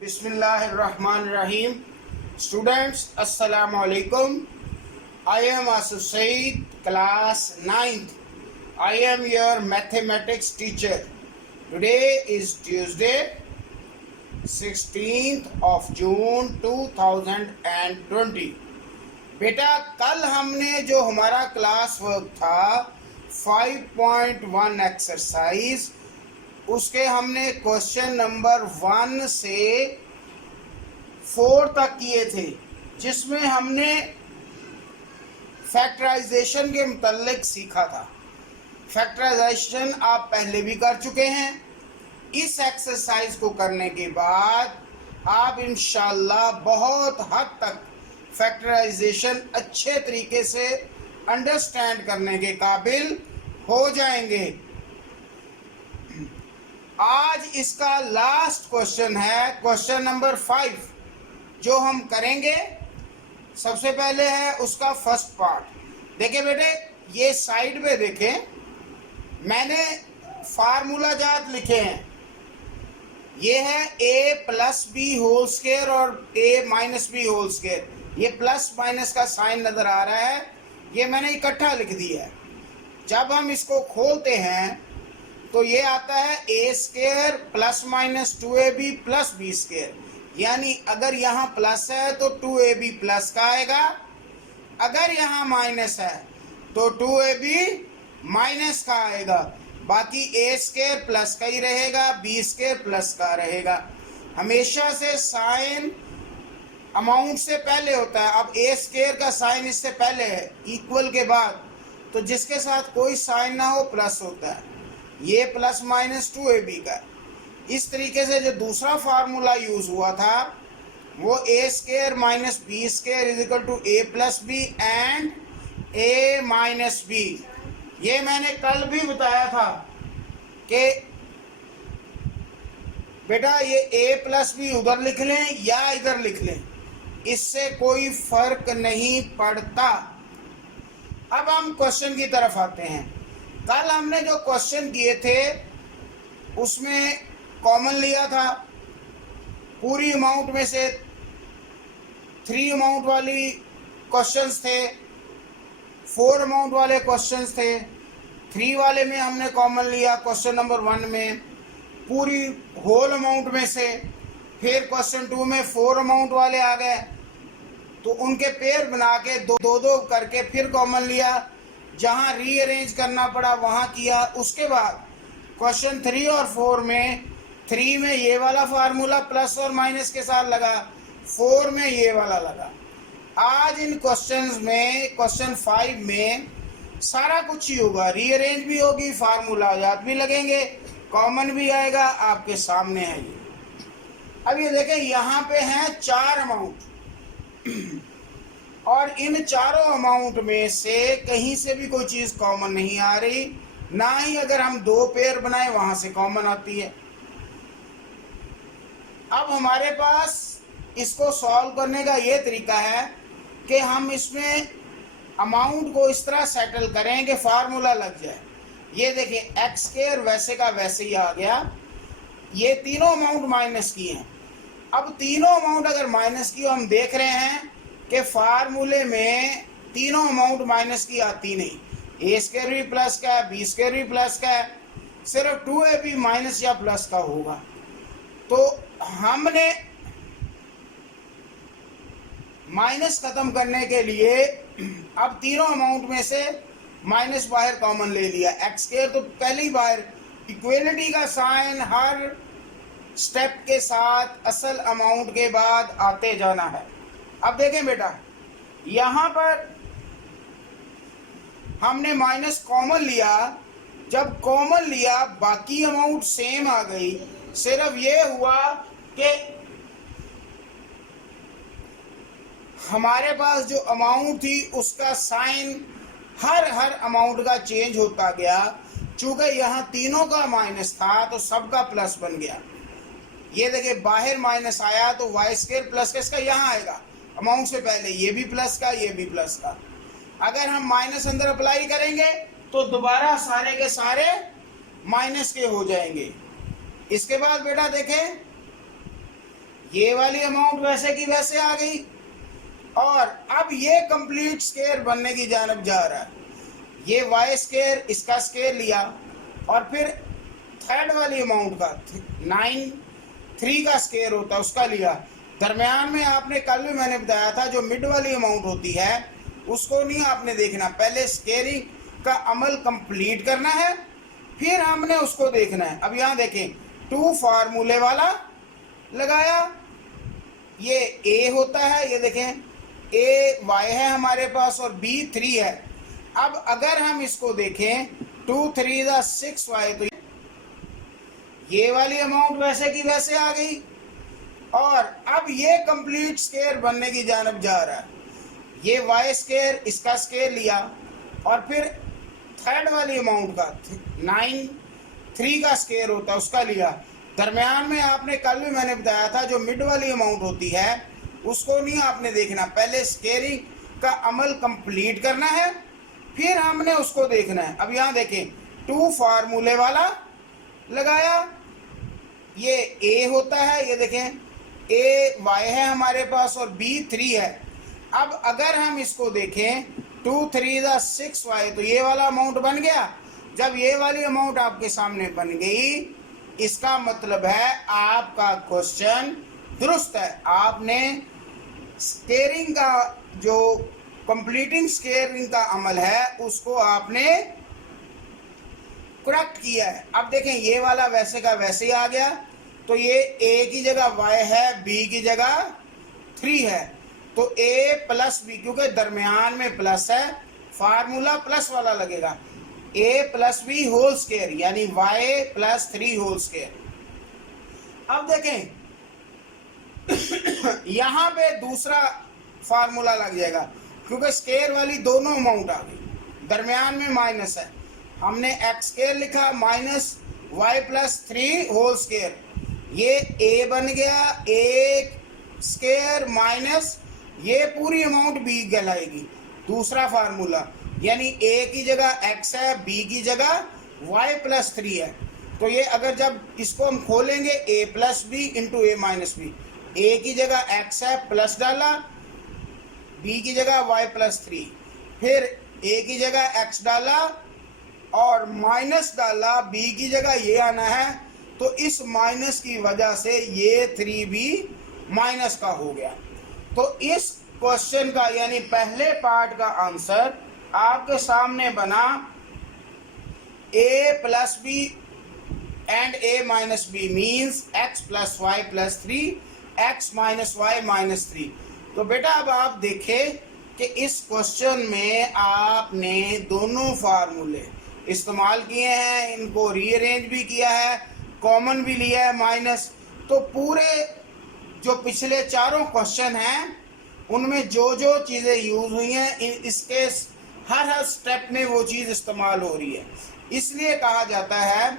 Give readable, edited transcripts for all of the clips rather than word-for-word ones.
Bismillahirrahmanirrahim. Students, Assalamu alaikum. I am Asif Saeed, class 9th. I am your mathematics teacher. Today is Tuesday, 16th of June 2020. बेटा कल हमने जो हमारा class work था 5.1 exercise, उसके हमने क्वेश्चन नंबर 1 से 4 तक किए थे, जिसमें हमने फैक्टराइजेशन के मुतल्लिक सीखा था। फैक्टराइजेशन आप पहले भी कर चुके हैं। इस एक्सरसाइज को करने के बाद आप इंशाल्लाह बहुत हद तक फैक्टराइजेशन अच्छे तरीके से अंडरस्टैंड करने के काबिल हो जाएंगे। आज इसका लास्ट क्वेश्चन है, क्वेश्चन नंबर 5 जो हम करेंगे। सबसे पहले है उसका फर्स्ट पार्ट। देखिए बेटे, ये साइड पे देखें, मैंने फार्मूला जात लिखे हैं। ये है a plus B whole square और a minus B whole square. ये प्लस माइनस का साइन नजर आ रहा है, ये मैंने इकट्ठा लिख दिया है। जब हम इसको खोलते हैं तो ये आता है a square plus minus 2ab plus B square. यानी अगर यहाँ प्लस है तो 2ab प्लस का आएगा, अगर यहाँ माइनस है तो 2ab माइनस का आएगा। बाकी a स्क्वायर प्लस का ही रहेगा, b स्क्वायर प्लस का रहेगा। हमेशा से साइन अमाउंट से पहले होता है। अब a स्क्वायर का साइन इससे पहले है, इक्वल के बाद, तो जिसके साथ कोई साइन ना हो प्लस होता है। ये प्लस माइनस 2ab का। इस तरीके से जो दूसरा फार्मूला यूज हुआ था वो a square minus B square is equal to a plus B and a minus B. ये मैंने कल भी बताया था कि बेटा ये a प्लस बी उधर लिख लें या इधर लिख लें, इससे कोई फर्क नहीं पड़ता। अब हम क्वेश्चन की तरफ आते हैं। कल हमने जो क्वेश्चन किए थे उसमें कॉमन लिया था। पूरी अमाउंट में से 3 अमाउंट वाली क्वेश्चंस थे, 4 अमाउंट वाले क्वेश्चंस थे। 3 वाले में हमने कॉमन लिया क्वेश्चन नंबर 1 में पूरी होल अमाउंट में से। फिर क्वेश्चन 2 में 4 अमाउंट वाले आ गए, तो उनके पेयर बना के दो करके फिर कॉमन लिया। जहां रीअरेंज करना पड़ा वहां किया। उसके बाद क्वेश्चन 3 और 4 में 3 में ये वाला फार्मूला प्लस और माइनस के साथ लगा, 4 में ये वाला लगा। आज इन क्वेश्चंस में क्वेश्चन 5 में सारा कुछ ही होगा, रीअरेंज भी होगी, फार्मूला याद भी लगेंगे, कॉमन भी आएगा, आपके सामने है ये। अब ये देखें, यहाँ पे हैं 4 अमाउंट और इन चारों अमाउंट में से कहीं से भी कोई चीज कॉमन नहीं आ रही, ना ही अगर हम 2 पेयर बनाए वहां से कॉमन आती है। अब हमारे पास इसको सॉल्व करने का ये तरीका है कि हम इसमें अमाउंट को इस तरह सेटल करें कि फार्मूला लग जाए। ये देखें, एक्स स्क्वायर वैसे का वैसे ही आ गया। ये तीनों अमाउंट माइनस की हैं। अब तीनों अमाउंट अगर माइनस की, हम देख रहे हैं कि फार्मूले में तीनों अमाउंट माइनस की आती नहीं। ए स्क्वायर भी प्लस का है, बी स्क्वायर भी प्लस का है, सिर्फ 2ab माइनस या प्लस का होगा। तो हमने माइनस खत्म करने के लिए अब तीनों अमाउंट में से माइनस बाहर कॉमन ले लिया। एक्स स्क्वायर तो पहले ही बाहर। इक्वलिटी का साइन हर स्टेप के साथ असल अमाउंट के बाद आते जाना है। अब देखें बेटा, यहां पर हमने माइनस कॉमन लिया। जब कॉमन लिया बाकी अमाउंट सेम आ गई। सिर्फ ये हुआ कि हमारे पास जो अमाउंट थी उसका साइन हर अमाउंट का चेंज होता गया। चूंकि यहाँ तीनों का माइनस था तो सबका प्लस बन गया। ये देखिए, बाहर माइनस आया तो वाई स्क्वायर प्लस का इसका यहाँ आएगा अमाउंट से पहले, ये भी प्लस का, ये भी प्लस का। अगर हम माइनस अंदर अप्लाई करेंगे तो दोबारा सारे के सारे माइनस के हो जाएंगे। इसके बाद बेटा देखें, ये वाली अमाउंट वैसे की वैसे आ गई, और अब ये कंप्लीट स्क्वायर बनने की जानब जा रहा है। ये वाई स्क्वायर, इसका स्क्वायर लिया, और फिर थर्ड वाली अमाउंट का 9 3 का स्क्वायर होता है उसका लिया। दरमियान में आपने कल भी मैंने बताया था जो मिड वाली अमाउंट होती है उसको नहीं आपने देखना, पहले स्क्वायरिंग का अमल कंप्लीट करना है, फिर हमने उसको देखना है। अब यहाँ देखें, 2 फार्मूले वाला लगाया, ये a होता है, ये देखें a y है हमारे पास और b 3 है। अब अगर हम इसको देखें 2 3 6y, तो ये वाली अमाउंट वैसे की वैसे आ गई, और अब ये कंप्लीट स्क्वायर बनने की जानब जा रहा है। ये वाई स्क्वायर, इसका स्क्वायर लिया, और फिर थर्ड वाली अमाउंट का 9 3 का स्क्वायर होता है उसका लिया। दरमियान में आपने कल भी मैंने बताया था जो मिड वाली अमाउंट होती है उसको नहीं आपने देखना, पहले स्क्वायरिंग का अमल कंप्लीट करना है, फिर हमने उसको देखना है। अब यहाँ देखें, 2 फार्मूले वाला लगाया, ये a होता है, ये देखें a y है हमारे पास और b 3 है। अब अगर हम इसको देखें 2 3 6y, तो ये वाला अमाउंट बन गया। जब ये वाली अमाउंट आपके सामने बन गई, इसका मतलब है आपका क्वेश्चन दुरुस्त है, आपने स्क्वायरिंग का जो कंप्लीटिंग स्क्वायरिंग का अमल है उसको आपने करेक्ट किया है। अब देखें, ये वाला वैसे का वैसे ही आ गया, तो ये a की जगह y है, b की जगह 3 है, तो a प्लस b, क्योंकि दरमियान में प्लस है, फार्मूला प्लस वाला लगेगा, a plus b whole square, यानी y प्लस 3 होल स्क्वायर। अब देखें यहां पे दूसरा फार्मूला लग जाएगा, क्योंकि स्क्वायर वाली दोनों अमाउंट आ गई, दरमियान में माइनस है, हमने x स्क्वायर लिखा minus y plus 3 whole square, ये a बन गया, a स्क्वायर माइनस ये पूरी अमाउंट b कहलाएगी, दूसरा फार्मूला, यानी a की जगह x है, b की जगह y प्लस 3 है। तो ये अगर जब इसको हम खोलेंगे a plus B into A minus B, a की जगह x है प्लस डाला, b की जगह y प्लस 3, फिर a की जगह x डाला और माइनस डाला, b की जगह ये आना है, तो इस माइनस की वजह से ये 3 भी माइनस का हो गया। तो इस क्वेश्चन का यानी पहले पार्ट का आंसर आपके सामने बना a plus B and a minus B means x plus Y plus 3, x minus Y minus 3। तो बेटा अब आप देखें कि इस क्वेश्चन में आपने दोनों फार्मूले इस्तेमाल किए हैं, इनको रीअरेंज भी किया है, कॉमन भी लिया है माइनस। तो पूरे जो पिछले चारों क्वेश्चन हैं उनमें जो जो चीज़ें यूज हुई हैं इसके हर स्टेप में वो चीज़ इस्तेमाल हो रही है। इसलिए कहा जाता है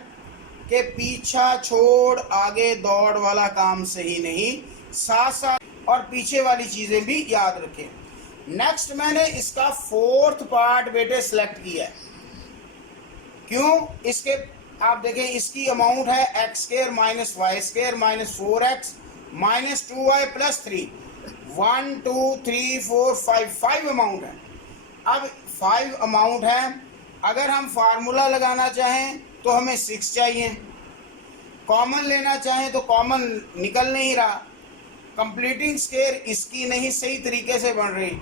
कि पीछा छोड़ आगे दौड़ वाला काम सही नहीं, साथ साथ और पीछे वाली चीज़ें भी याद रखें। नेक्स्ट मैंने इसका 4th पार्ट बेटे सेलेक्ट किया है। क्यों? इसके आप देखें, इसकी अमाउंट है X square minus Y square minus 4x minus 2y plus 3, 1 2 3 4 5 amount है। अब 5 अमाउंट है, अगर हम फार्मूला लगाना चाहें तो हमें 6 चाहिए, कॉमन लेना चाहें तो कॉमन निकल नहीं रहा, कंप्लीटिंग स्क्वायर इसकी नहीं सही तरीके से बन रही।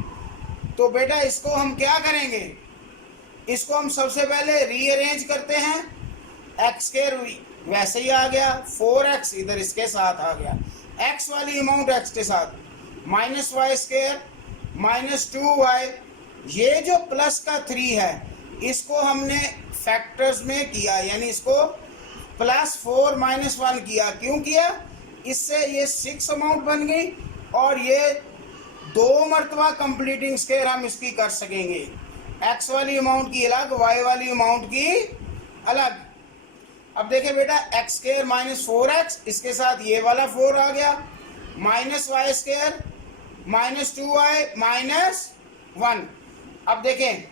तो बेटा इसको हम क्या करेंगे, इसको हम सबसे पहले रीअरेंज करते हैं। एक्स स्क्वायर वैसे ही आ गया, 4x इधर इसके साथ आ गया, x वाली अमाउंट x के साथ, minus Y square minus 2y, ये जो प्लस का 3 है इसको हमने फैक्टर्स में किया, यानी इसको प्लस 4 माइनस 1 किया। क्यों किया? इससे ये 6 अमाउंट बन गई और ये 2 मरतबा कंप्लीटिंग स्क्वायर हम इसकी कर सकेंगे, x वाली अमाउंट की अलग, y वाली अमाउंट की अलग। अब देखिए बेटा, एक्स स्क्वायर माइनस 4x, इसके साथ ये वाला 4 आ गया, minus Y square minus 2y minus 1। अब देखें,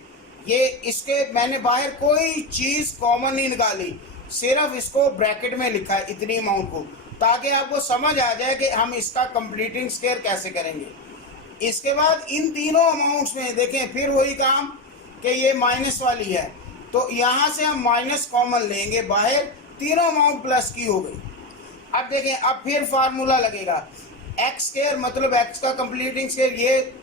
ये इसके मैंने बाहर कोई चीज़ कॉमन नहीं निकाली, सिर्फ इसको ब्रैकेट में लिखा है इतनी अमाउंट को, ताकि आपको समझ आ जाए कि हम इसका कंप्लीटिंग स्क्वायर कैसे करेंगे। इसके बाद इन तीनों अमाउंट्स में देखें फिर वही काम कि ये माइनस वाली है, तो यहाँ से हम माइनस कॉमन लेंगे बाहर, तीनों अमाउंट प्लस की हो गई। अब देखें, अब फिर फार्मूला लगेगा एक्स स्क्वायर मतलब एक्स का कंप्लीटिंग स्क्वायर, ये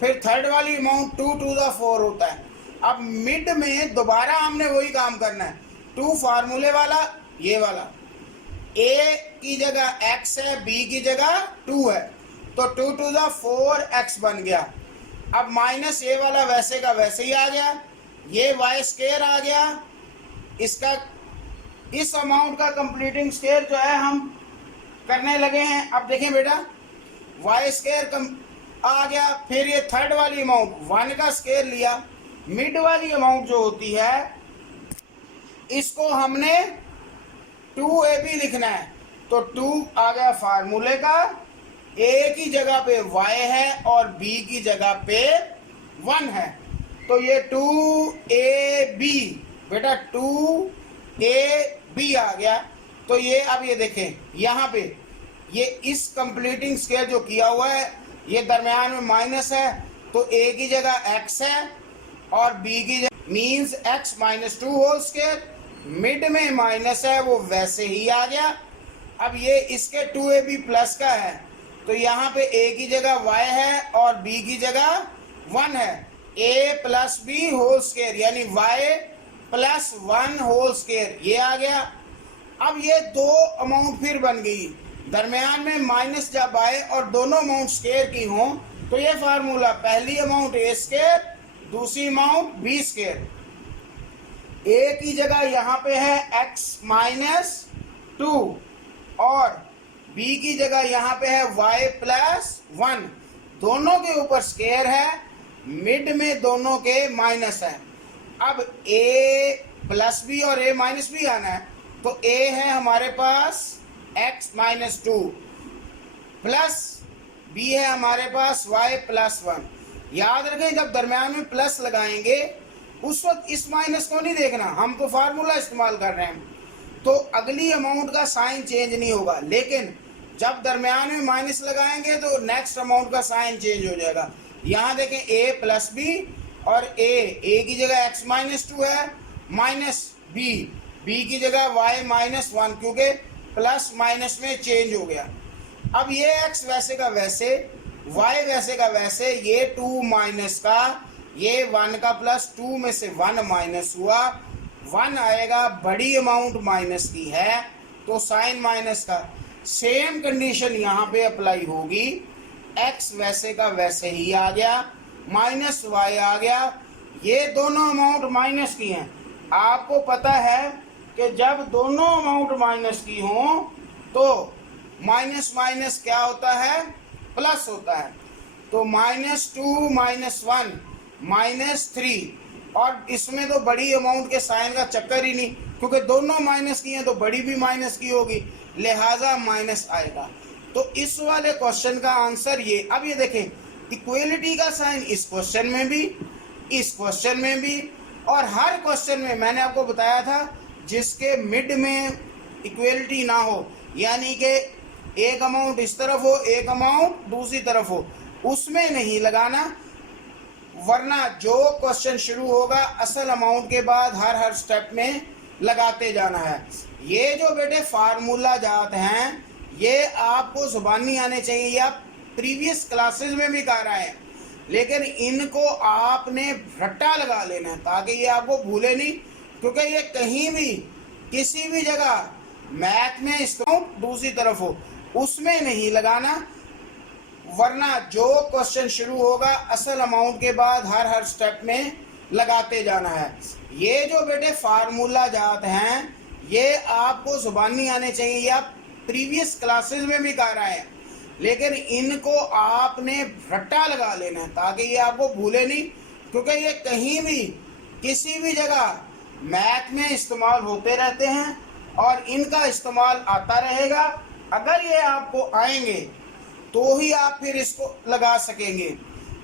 फिर थर्ड वाली अमाउंट 2 to the 4 होता है। अब मिड में दोबारा हमने वही काम करना है, 2 फार्मूले वाला, ये वाला a की जगह x है, b की जगह 2 है, तो 2 to the 4x बन गया। अब माइनस ए वाला वैसे का वैसे ही आ गया, ये वाई स्क्वायर आ गया, इसका इस अमाउंट का कंप्लीटिंग स्क्वायर जो है हम करने लगे हैं। अब देखें बेटा, वाई स्क्वायर आ गया, फिर ये थर्ड वाली अमाउंट 1 का स्क्वायर लिया, मिड वाली अमाउंट जो होती है इसको हमने 2ab लिखना है, तो 2 आ गया फार्मूले का, a की जगह पे y है और b की जगह पे 1 है, तो ये 2ab बेटा 2ab आ गया। तो ये अब ये देखें यहाँ पे ये इस कंप्लीटिंग स्क्वायर जो किया हुआ है ये दरमियान में माइनस है, तो a की जगह x है और b की जगह means x minus 2 whole square, mid में माइनस है वो वैसे ही आ गया। अब ये इसके 2ab प्लस का है, तो यहाँ पे a की जगह y है और b की जगह 1 है, a plus B whole square यानी y प्लस 1 होल स्क्वायर, ये आ गया। अब ये दो अमाउंट फिर बन गई, दरमियान में माइनस जब आए और दोनों अमाउंट स्क्वायर की हों तो ये फार्मूला, पहली अमाउंट a स्क्वायर, दूसरी अमाउंट b स्क्वायर। a की जगह यहाँ पे है x माइनस 2 और b की जगह यहाँ पे है y प्लस 1, दोनों के ऊपर स्क्वायर है, मिड में दोनों के माइनस है। अब a प्लस बी और a माइनस बी आना है, तो a है हमारे पास x माइनस 2 प्लस b है हमारे पास y प्लस 1। याद रखें जब दरम्यान में प्लस लगाएंगे उस वक्त इस माइनस को नहीं देखना, हम तो फार्मूला इस्तेमाल कर रहे हैं, तो अगली अमाउंट का साइन चेंज नहीं होगा, लेकिन जब दरमियान में माइनस लगाएंगे तो नेक्स्ट अमाउंट का साइन चेंज हो जाएगा। यहाँ देखें a प्लस बी और a की जगह x माइनस 2 है, माइनस b की जगह y माइनस 1, क्योंकि प्लस माइनस में चेंज हो गया। अब ये x वैसे का वैसे, y वैसे का वैसे, ये 2 माइनस का, ये 1 का प्लस 2 में से 1 माइनस हुआ, 1 आएगा, बड़ी अमाउंट माइनस की है तो साइन माइनस का। सेम कंडीशन यहाँ पे अप्लाई होगी, x वैसे का वैसे ही आ गया, माइनस y आ गया, ये दोनों अमाउंट माइनस की हैं। आपको पता है कि जब दोनों अमाउंट माइनस की हों तो माइनस माइनस क्या होता है, प्लस होता है, तो माइनस 2 माइनस 1 माइनस 3, और इसमें तो बड़ी अमाउंट के साइन का चक्कर ही नहीं, क्योंकि दोनों माइनस की हैं तो बड़ी भी माइनस की होगी, लिहाजा माइनस आएगा। तो इस वाले क्वेश्चन का आंसर ये। अब ये देखें, इक्वलिटी का साइन इस क्वेश्चन में भी, इस क्वेश्चन में भी, और हर क्वेश्चन में मैंने आपको बताया था जिसके मिड में इक्वलिटी ना हो, यानी कि एक अमाउंट इस तरफ हो एक अमाउंट दूसरी तरफ हो, उसमें नहीं लगाना, वरना जो क्वेश्चन शुरू होगा असल अमाउंट के बाद हर स्टेप में लगाते जाना है। ये जो बेटे फार्मूला जात हैं ये आपको जुबानी आने चाहिए, ये आप प्रीवियस क्लासेस में भी कर रहे हैं, लेकिन इनको आपने रट्टा लगा लेना है ताकि ये आपको भूले नहीं, क्योंकि ये कहीं भी किसी भी जगह मैथ में इसको दूसरी तरफ हो उसमें नहीं लगाना, वरना जो क्वेश्चन शुरू होगा असल अमाउंट के बाद हर स्टेप में लगाते जाना है। ये जो बेटे फार्मूला जात हैं ये आपको जुबानी आने चाहिए, ये आप प्रीवियस क्लासेस में भी कर रहे हैं, लेकिन इनको आपने रट्टा लगा लेना है ताकि ये आपको भूले नहीं, क्योंकि ये कहीं भी किसी भी जगह मैथ में इस्तेमाल होते रहते हैं और इनका इस्तेमाल आता रहेगा। अगर ये आपको आएंगे तो ही आप फिर इसको लगा सकेंगे,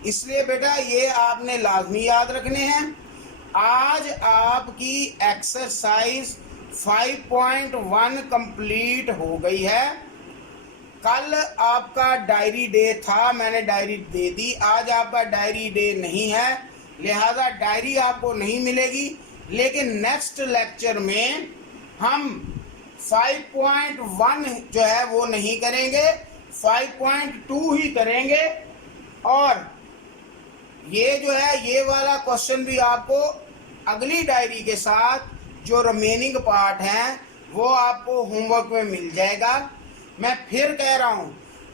इसलिए बेटा ये आपने लाजमी याद रखने हैं। आज आपकी एक्सरसाइज 5.1 कंप्लीट हो गई है। कल आपका डायरी डे था, मैंने डायरी दे दी। आज आपका डायरी डे नहीं है, लिहाजा डायरी आपको नहीं मिलेगी। लेकिन नेक्स्ट लेक्चर में हम 5.1 जो है वो नहीं करेंगे, 5.2 ही करेंगे। और ये जो है ये वाला क्वेश्चन भी आपको अगली डायरी के साथ जो रिमेनिंग पार्ट है वो आपको होमवर्क में मिल जाएगा। मैं फिर कह रहा हूँ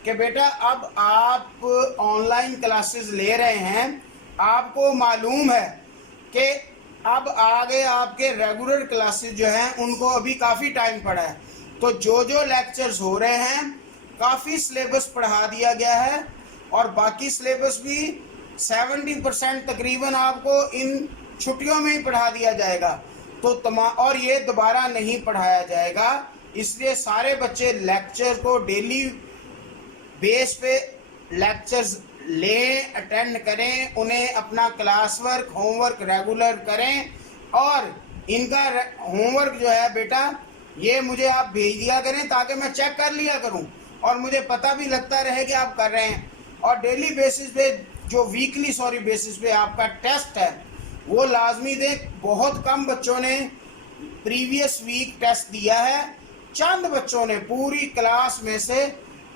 कि बेटा अब आप ऑनलाइन क्लासेस ले रहे हैं, आपको मालूम है कि अब आगे आपके रेगुलर क्लासेस जो हैं उनको अभी काफ़ी टाइम पड़ा है। तो जो जो लेक्चर्स हो रहे हैं काफ़ी सिलेबस पढ़ा दिया गया है और बाकी सिलेबस भी 70% तकरीबन आपको इन छुट्टियों में ही पढ़ा दिया जाएगा। तो और ये दोबारा नहीं पढ़ाया जाएगा, इसलिए सारे बच्चे लेक्चर को डेली बेस पे लेक्चर्स लें, अटेंड करें, उन्हें अपना क्लास वर्क होमवर्क रेगुलर करें। और इनका होमवर्क जो है बेटा ये मुझे आप भेज दिया करें ताकि मैं चेक कर लिया करूं और मुझे पता भी लगता रहे कि आप कर रहे हैं। और डेली बेसिस पे जो वीकली बेसिस पे आपका टेस्ट है वो लाजमी दें। बहुत कम बच्चों ने प्रीवियस वीक टेस्ट दिया है, चंद बच्चों ने, पूरी क्लास में से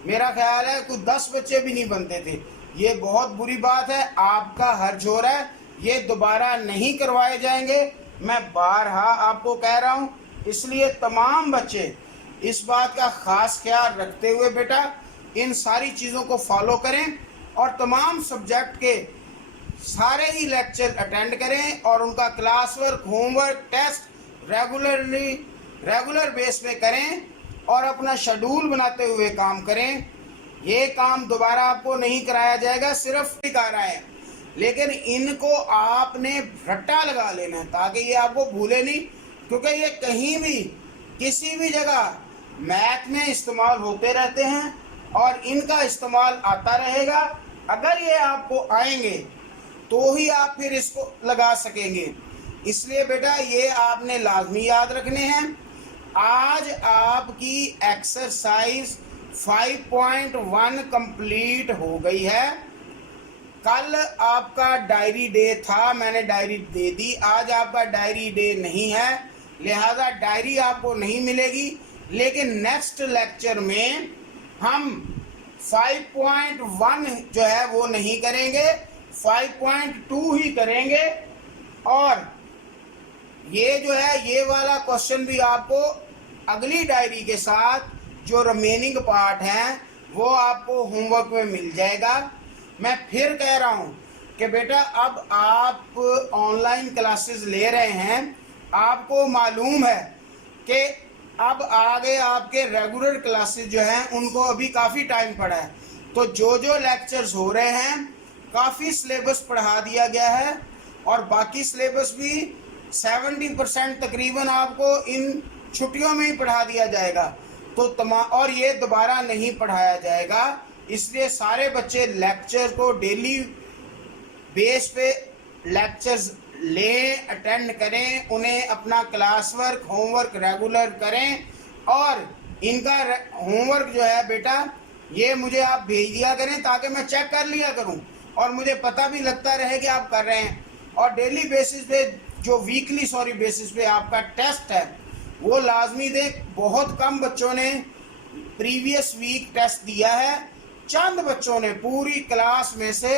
मेरा ख्याल है कुछ 10 बच्चे भी नहीं बनते थे। ये बहुत बुरी बात है, आपका हर्ज हो रहा है, ये दोबारा नहीं करवाए जाएंगे। मैं बारहा आपको कह रहा हूँ, इसलिए तमाम बच्चे इस बात का खास ख्याल रखते हुए बेटा इन सारी चीज़ों को फॉलो करें और तमाम सब्जेक्ट के सारे ही लेक्चर अटेंड करें और उनका class work homework test regular base पे करें और अपना शेड्यूल बनाते हुए काम करें। ये काम दोबारा आपको नहीं कराया जाएगा, सिर्फ सिखा रहा है, लेकिन इनको आपने रट्टा लगा लेना है ताकि ये आपको भूले नहीं, क्योंकि ये कहीं भी किसी भी जगह मैथ में इस्तेमाल होते रहते हैं और इनका इस्तेमाल आता रहेगा। अगर ये आपको आएंगे तो ही आप फिर इसको लगा सकेंगे। इसलिए बेटा ये आपने लाजमी याद रखने हैं। आज आपकी एक्सरसाइज 5.1 कंप्लीट हो गई है। कल आपका डायरी डे था, मैंने डायरी दे दी। आज आपका डायरी डे नहीं है, लिहाजा डायरी आपको नहीं मिलेगी। लेकिन नेक्स्ट लेक्चर में हम 5.1 जो है वो नहीं करेंगे, 5.2 ही करेंगे। और ये जो है ये वाला क्वेश्चन भी आपको अगली डायरी के साथ जो रिमेनिंग पार्ट है वो आपको होमवर्क में मिल जाएगा। मैं फिर कह रहा हूँ कि बेटा अब आप ऑनलाइन क्लासेस ले रहे हैं, आपको मालूम है कि अब आगे आपके रेगुलर क्लासेस जो हैं उनको अभी काफ़ी टाइम पड़ा है। तो जो जो लेक्चर्स हो रहे हैं काफ़ी सिलेबस पढ़ा दिया गया है और बाकी सिलेबस भी 70% तकरीबन आपको इन छुट्टियों में ही पढ़ा दिया जाएगा। तो और ये दोबारा नहीं पढ़ाया जाएगा, इसलिए सारे बच्चे लेक्चर को डेली बेस पे लेक्चर्स लें, अटेंड करें, उन्हें अपना क्लास वर्क होमवर्क रेगुलर करें। और इनका होमवर्क जो है बेटा ये मुझे आप भेज दिया करें ताकि मैं चेक कर लिया करूं और मुझे पता भी लगता रहे कि आप कर रहे हैं। और डेली बेसिस पे जो वीकली बेसिस पे आपका टेस्ट है वो लाजमी दें। बहुत कम बच्चों ने प्रीवियस वीक टेस्ट दिया है, चंद बच्चों ने, पूरी क्लास में से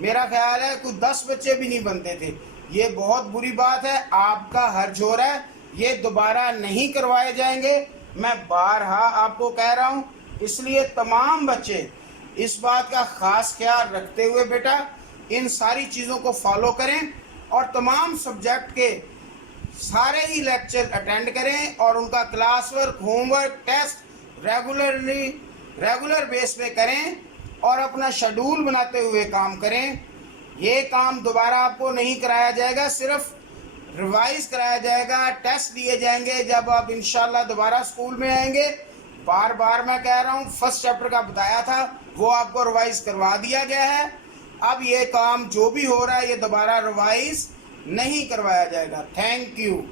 मेरा ख्याल है कुछ 10 बच्चे भी नहीं बनते थे। ये बहुत बुरी बात है, आपका हर्ज हो रहा है, ये दोबारा नहीं करवाए जाएंगे। मैं बारहा आपको कह रहा हूँ, इसलिए तमाम बच्चे इस बात का खास ख्याल रखते हुए बेटा इन सारी चीज़ों को फॉलो करें और तमाम सब्जेक्ट के सारे ही लेक्चर अटेंड करें और उनका class work homework test regular base पे करें और अपना शेड्यूल बनाते हुए काम करें। ये काम दोबारा आपको नहीं कराया जाएगा, सिर्फ रिवाइज कराया जाएगा, टेस्ट दिए जाएंगे जब आप इंशाल्लाह दोबारा स्कूल में आएंगे। बार बार मैं कह रहा हूँ, फर्स्ट चैप्टर का बताया था वो आपको रिवाइज करवा दिया गया है। अब ये काम जो भी हो रहा है ये दोबारा रिवाइज नहीं करवाया जाएगा। Thank you.